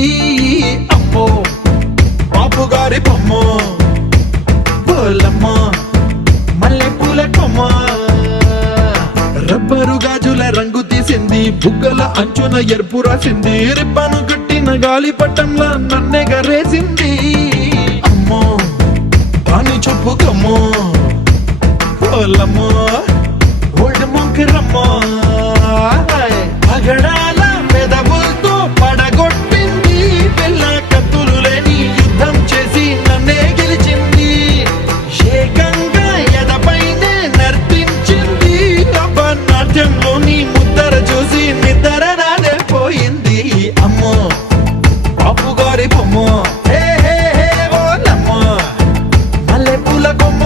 అమ్మో బాపు గారి బొమ్మ, పోలమ్మ మల్లె పూల కొమ్మ, రబ్బరు గాజుల రంగు తీసింది, బుగ్గల అంచున ఎరుపు రాసింది, రిబ్బను కట్టిన గాలి పట్టంలా నన్నే గరేసింది. అమ్మో దాని చూపు కమ్మో, పోలమ్మో ఓల్డ్ మొంకిరమ్మో, పగడాల పెదవులతో పడగొట్టింది, పిల్ల కత్తులు లేని యుద్ధం చేసి నన్నే గెలిచింది, ఏకంగా ఎదపైనే నర్తించింది, నాట్యంలోని ముద్దర చూసి నిద్ర నాదే పోయింది. అమ్మో బాపు గారి బొమ్మ, హే హే హే ఓలమ్మ మల్లె పూల కొమ్మ.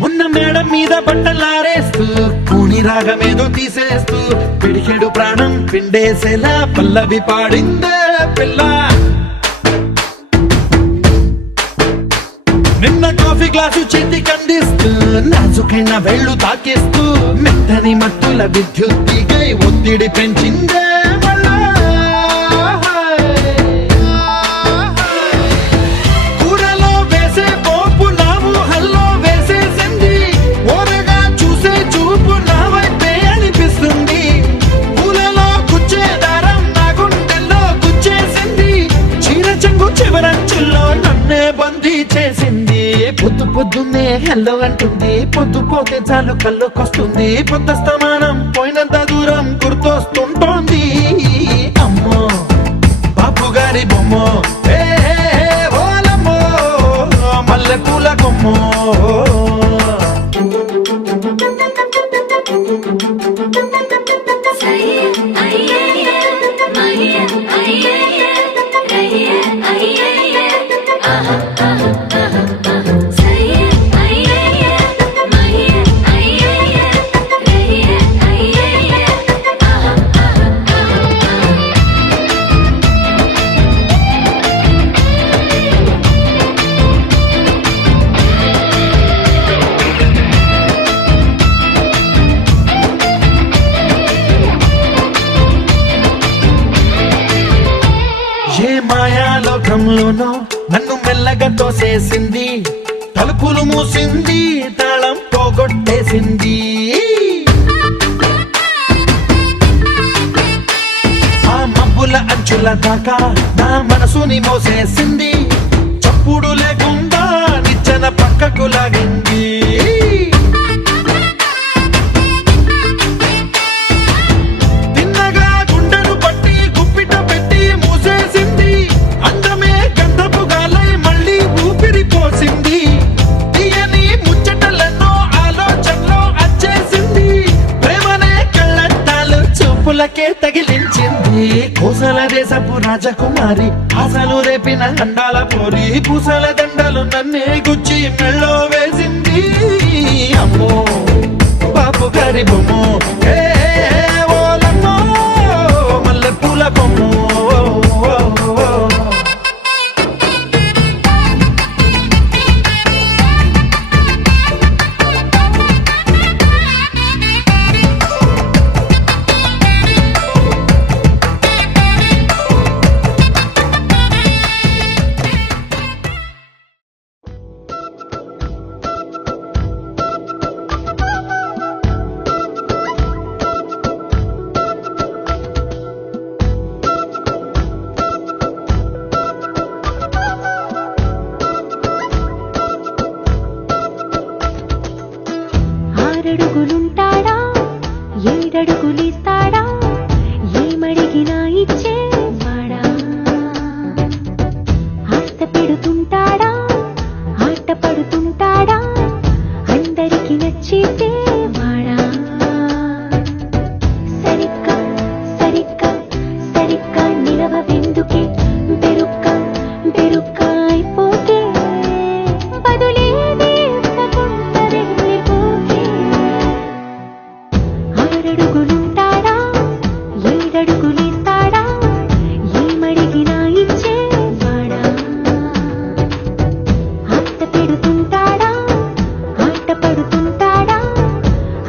మొన్న మేడం మీద బట్టలారేస్తూ, కూని రాగమేదో తీసేస్తూ, పిడికెడు ప్రాణం పిండేసేలా పల్లవి పాడిందే పిల్ల. నిన్న కాఫీ గ్లాసు చేతి కందిస్తూ, నాజుకైన వేళ్ళు తాకేస్తూ, మెత్తని మత్తుల విద్యుత్ తీగై ఒత్తిడి పెంచిందే మళ్ళా. కూరలో వేసే పోపు నా ఊహల్లో వేసేసింది, ఓరగా చూసే చూపు నా వైపే అనిపిస్తుంది, పూలలో గుచ్చే దారం నా గుండెల్లో గుచ్చేసింది, చీర చెంగు చివరంచుల్లో నన్నే బందీ చేసింది. పొద్దు పొద్దున్నే హెల్లో అంటుంది, పొద్దు పోతే చాలు కళ్ళొకొస్తుంది, పొద్దస్తమానం పోయినంత దూరం గుర్తొస్తుంటోంది. అమ్మో బాపు గారి బొమ్మ, హే హే హే ఓలమ్మో మల్లె పూల కొమ్మ. ఏ మాయాలోకంలోనో నన్ను మెల్లగా తోసేసింది, తలుపులు మూసింది, తాళం పోగొట్టేసింది. ఆ మబ్బుల అంచుల దాకా నా మనసుని మోసేసింది, చప్పుడు లేకుండా నిచ్చెన పక్కకు లాగింది. తిన్నగా గుండెను పట్టి గుప్పిట పెట్టి మూసేసింది, అందమే గంధపు గాలై మళ్ళీ ఊపిరి పోసింది, తీయని ముచ్చటలెన్నో ఆలోచనలో అచ్చేసింది, ప్రేమనే కళ్ళట్టాలు చూపులకే తగిలించింది, కోసల దేశపు రాజకుమారి ఆశలు రేపిన అండాల పోరి, పూసల దండలు నన్నే గుచ్చి మెళ్ళో వేసింది. అమ్మో బాపు గారి బొమ్మ, హే హే ఓలమ్మో మల్లె పూల కొమ్మ. ఆరడుగులుంటాడా, ఏడడుగులిస్తాడా, ఏమడిగినా ఇచ్చేవాడా. పడుతుంటాడా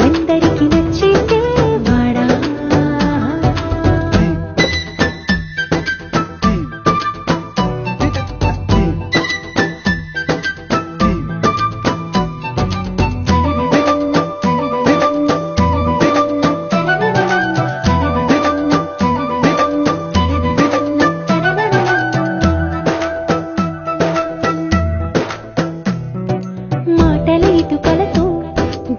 అందరికి నచ్చేసే వాడా మాటల ఇటుకలతో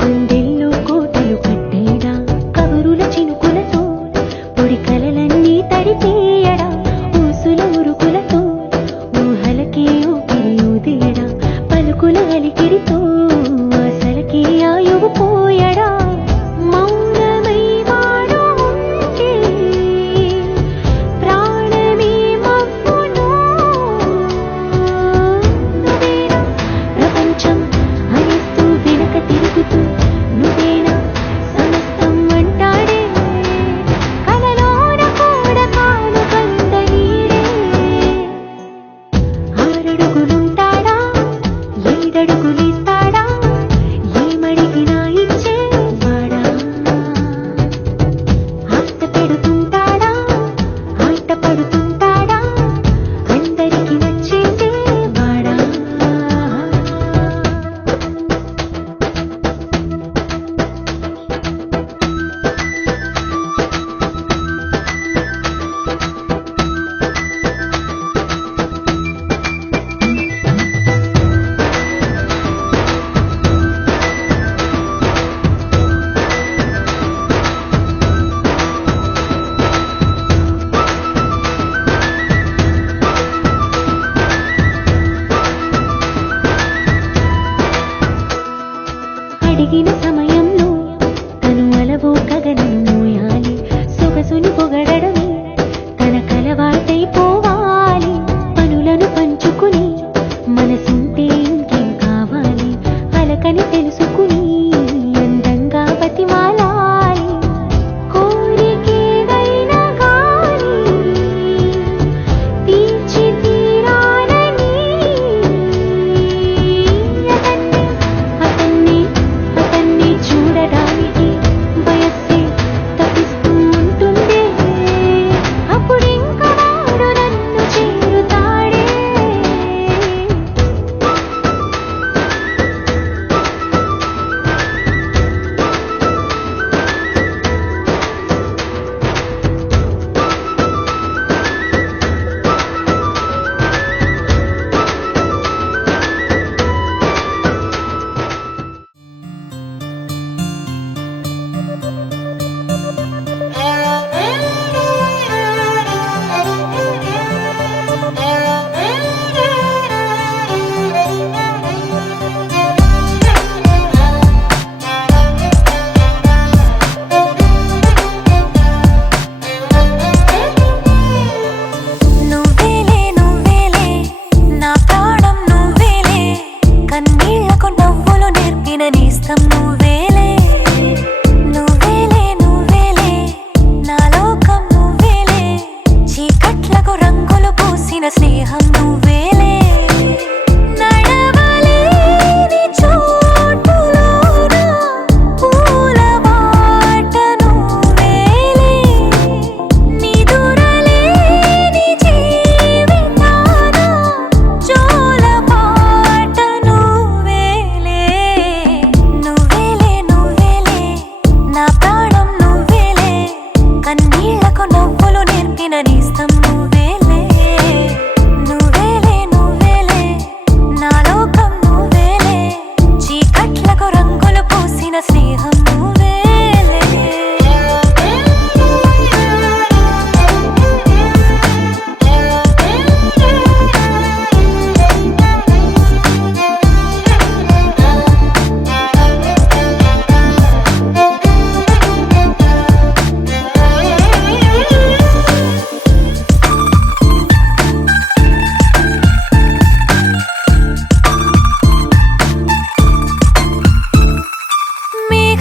గుండెల్లో కోటలు కట్టేడా కబురుల చినుకులతో పొడి కలలన్నీ తడిపేయడా ఊసుల ఉరుకులతో ఊహలకి ఊపిరి ఊదేయడా పలుకుల అలికిడితో అసలకి ఆయువు పోయడా మౌనమై వాడు ఉంటే ప్రాణమే మవ్వును నువ్వేనా ప్రపంచం అరిస్తూ వెనక తిరుగుతూ నువ్వేనా సమస్తం అంటాడే కలలోన కూడా కాను కంద నీడే ఆరడుగులుంటాడా ఏడడుగులిస్తాడా ఏమడిగినా ఇచ్చేవాడా ఆశ పెడుతుంటాడా ఆట పడుతుంటాడా అందరికి నచ్చేసేవాడా అడిగిన సమయంలో తను అలవో గగనం మోయాలి సొగసుని పొగడమే తన కలవాటైపోవాలి పనులను పంచుకుని మనసుంటే ఇంకేం కావాలి అలకని తెలుసుకుని అందంగా బతిమాలాలి కోరికేదైనా గాని తీర్చి తీరాలని అతన్ని చూడడానికి వయస్సే తప్పిస్తూ ఉంటుందే అప్పుడింక వాడు నన్ను చేరుతాడే నువ్వేలే నువ్వేలే నా ప్రాణం నువ్వేలే కన్నీళ్లకు నవ్వులు నేర్పిన నేస్తం నువ్వేలే నువ్వేలే నువ్వేలే నా లోకం నువ్వేలే చీకట్లకు రంగులు పూసిన స్నేహం నువ్వేలే నడవలేని చోటులోన పూల బాట నువ్వేలే నిదురలేని జీవితాన జోల పాట నువ్వేలే నువ్వేలే నువ్వేలే నా ప్రాణం నువ్వేలే కన్నీళ్లకు నవ్వులు నేర్పిన నేస్తం నువ్వేలే నువ్వేలే నువ్వేలే నా లోకం నువ్వేలే చీకట్లకు రంగులు పూసిన స్నేహం నువ్వేలే మేఘ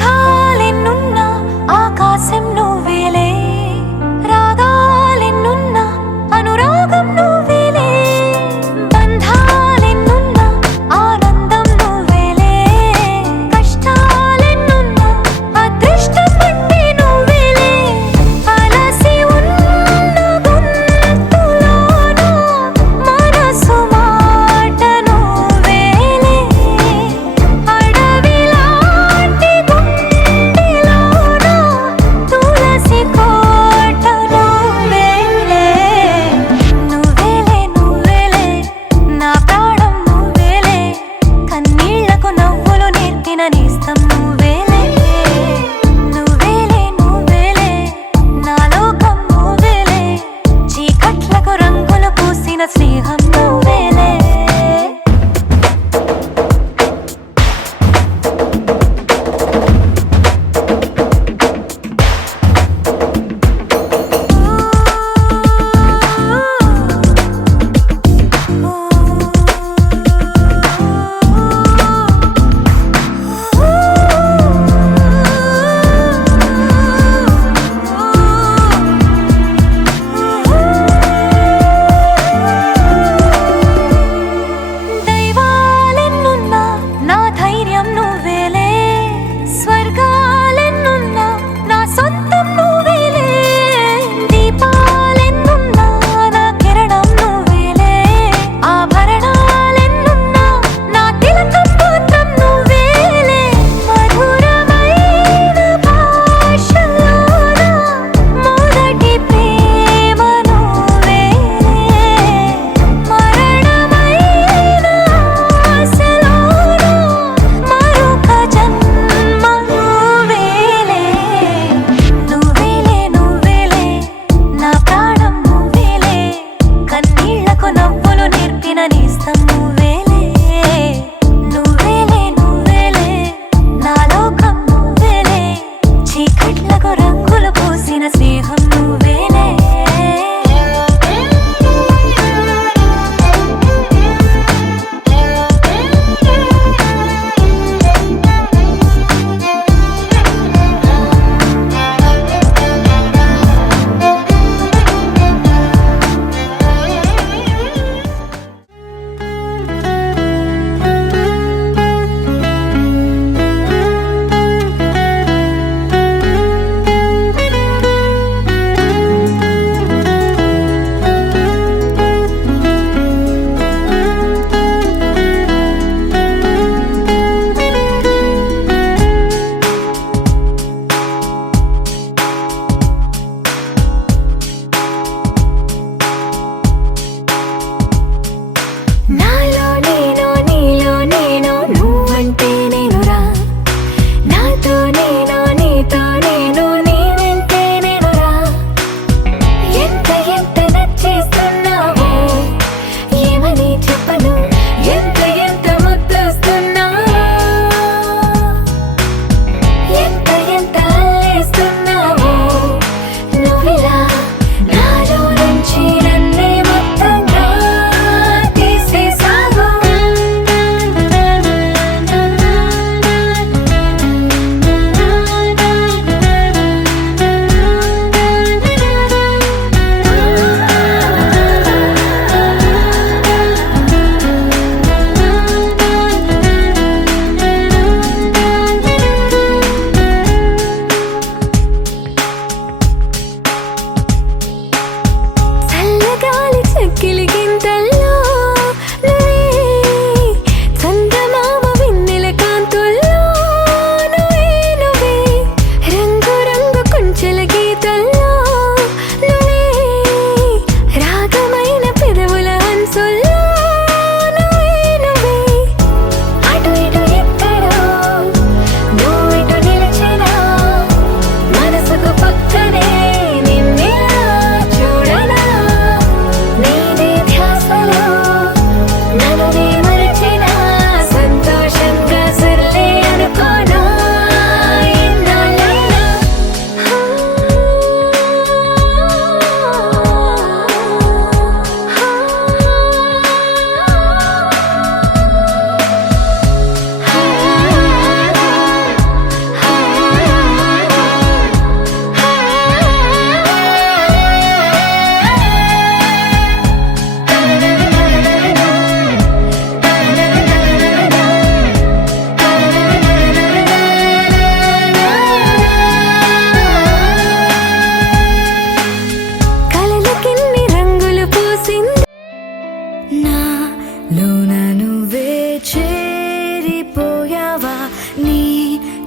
నీ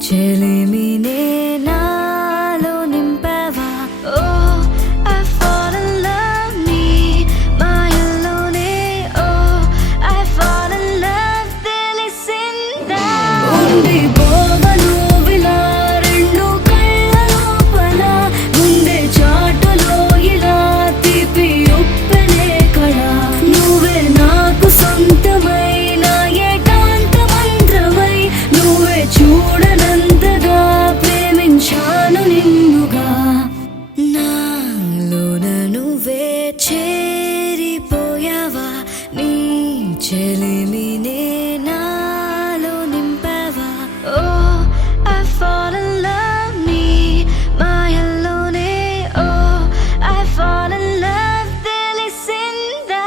చెలిమినే నాలో నింపావా ఓ I fall in love నీ మాయల్లోనే ఓ I fall in love తెలిసిందా ఉంది పోవను విలా రెండు కళ్ళ లోపల ముందే చాటులో ఇలా తీపి ఉప్పెనే కళ నువ్వే నాకు సొంతమైన ఏకాంత మంత్రమై నువ్వే చూడనంతగా ప్రేమించాను నిన్నుగా నాలోన నువ్వే చేరిపోయావా నీ చెలిమినే నాలో నింపావా ఓ I fall in love నీ మాయల్లోనే ఓ I fall in love తెలిసిందా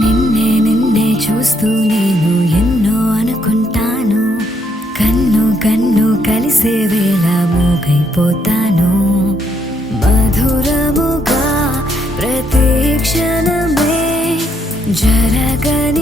నిన్నే నిన్నే చూస్తూ నేను ఎన్నో అనుకుంటాను కన్ను కన్ను కలిసే వేళ మూగైపోతాను మధురముగా ప్రతి క్షణమే జరగని